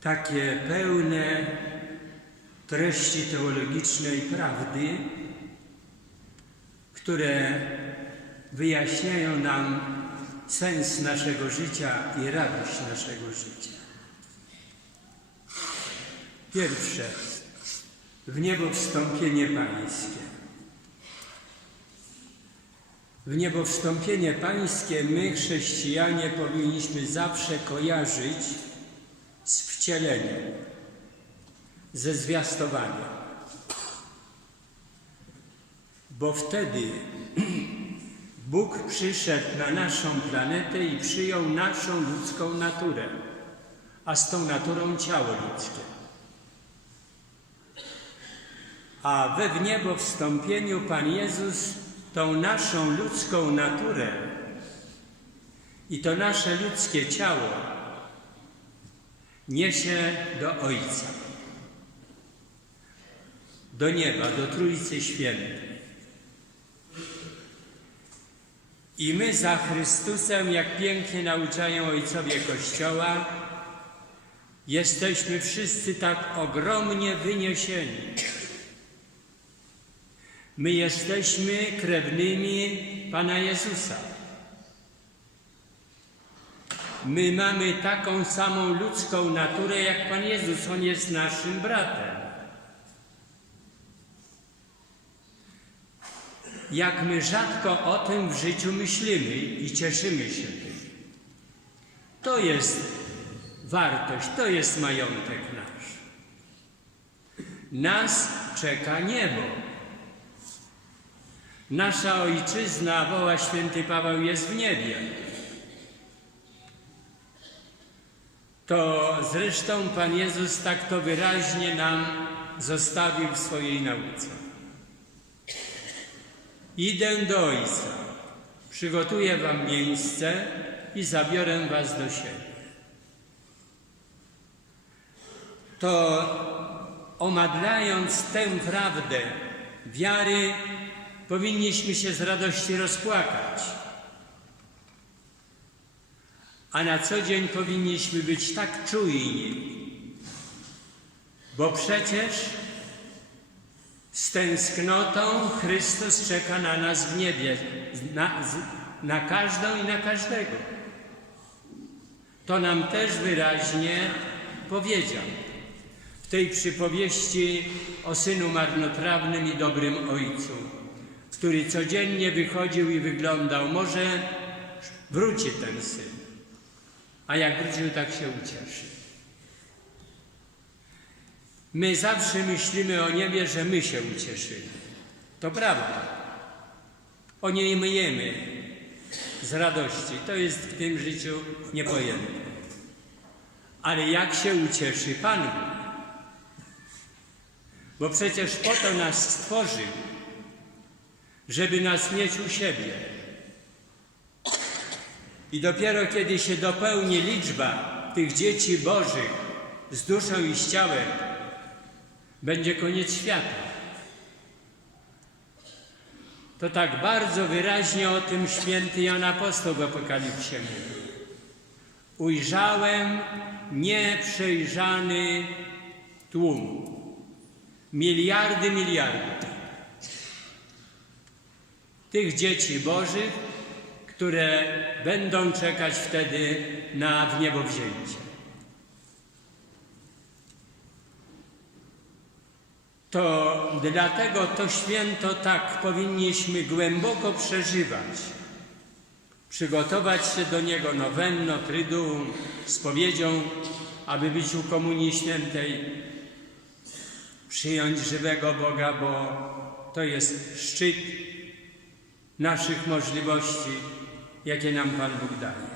takie pełne treści teologicznej prawdy, które wyjaśniają nam sens naszego życia i radość naszego życia. Pierwsze, w niebo wstąpienie pańskie. W niebo wstąpienie pańskie my, chrześcijanie, powinniśmy zawsze kojarzyć z wcieleniem, ze zwiastowaniem. Bo wtedy Bóg przyszedł na naszą planetę i przyjął naszą ludzką naturę, a z tą naturą ciało ludzkie. A we w niebo wstąpieniu Pan Jezus tą naszą ludzką naturę i to nasze ludzkie ciało niesie do Ojca, do nieba, do Trójcy Świętej. I my za Chrystusem, jak pięknie nauczają ojcowie Kościoła, jesteśmy wszyscy tak ogromnie wyniesieni. My jesteśmy krewnymi Pana Jezusa. My mamy taką samą ludzką naturę jak Pan Jezus. On jest naszym bratem. Jak my rzadko o tym w życiu myślimy i cieszymy się tym. To jest wartość, to jest majątek nasz. Nas czeka niebo. Nasza ojczyzna, woła święty Paweł, jest w niebie. To zresztą Pan Jezus tak to wyraźnie nam zostawił w swojej nauce. Idę do Ojca, przygotuję wam miejsce i zabiorę was do siebie. To omadlając tę prawdę wiary, powinniśmy się z radości rozpłakać. A na co dzień powinniśmy być tak czujni, bo przecież z tęsknotą Chrystus czeka na nas w niebie, na, na każdą i na każdego. To nam też wyraźnie powiedział w tej przypowieści o synu marnotrawnym i dobrym ojcu, który codziennie wychodził i wyglądał, może wróci ten syn, a jak wrócił, tak się ucieszy. My zawsze myślimy o niebie, że my się ucieszymy. To prawda. O niej myjemy z radości. To jest w tym życiu niepojęte. Ale jak się ucieszy Pan Bóg? Bo przecież po to nas stworzył, żeby nas mieć u siebie. I dopiero kiedy się dopełni liczba tych dzieci Bożych z duszą i z ciałem, będzie koniec świata. To tak bardzo wyraźnie o tym święty Jan Apostoł w Apokalipsie mówi. Ujrzałem nieprzejrzany tłum. Miliardy, miliardy. Tych dzieci Bożych, które będą czekać wtedy na wniebowzięcie. To dlatego to święto tak powinniśmy głęboko przeżywać, przygotować się do niego nowenno, tryduum, spowiedzią, aby być u Komunii Świętej, przyjąć żywego Boga, bo to jest szczyt naszych możliwości, jakie nam Pan Bóg daje.